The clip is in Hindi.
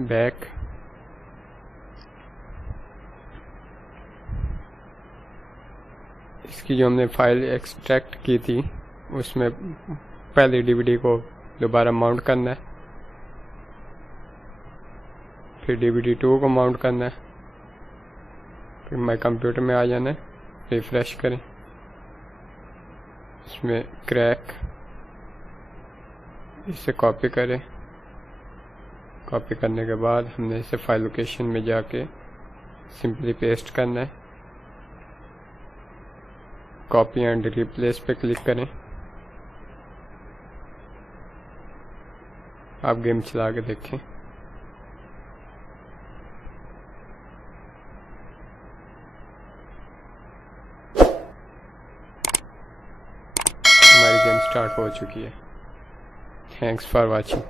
बैक, इसकी जो हमने फाइल एक्सट्रैक्ट की थी उसमें पहले डीवीडी को दोबारा माउंट करना है, फिर डीवीडी 2 को माउंट करना है, फिर माई कंप्यूटर में आ जाना है, रिफ्रेश करें, इसमें क्रैक, इसे कॉपी करें, कॉपी करने के बाद हमने इसे फाइल लोकेशन में जाके सिंपली पेस्ट करना है, कॉपी एंड रिप्लेस पे क्लिक करें। आप गेम चला के देखें। हमारी गेम स्टार्ट हो चुकी है। Thanks for watching.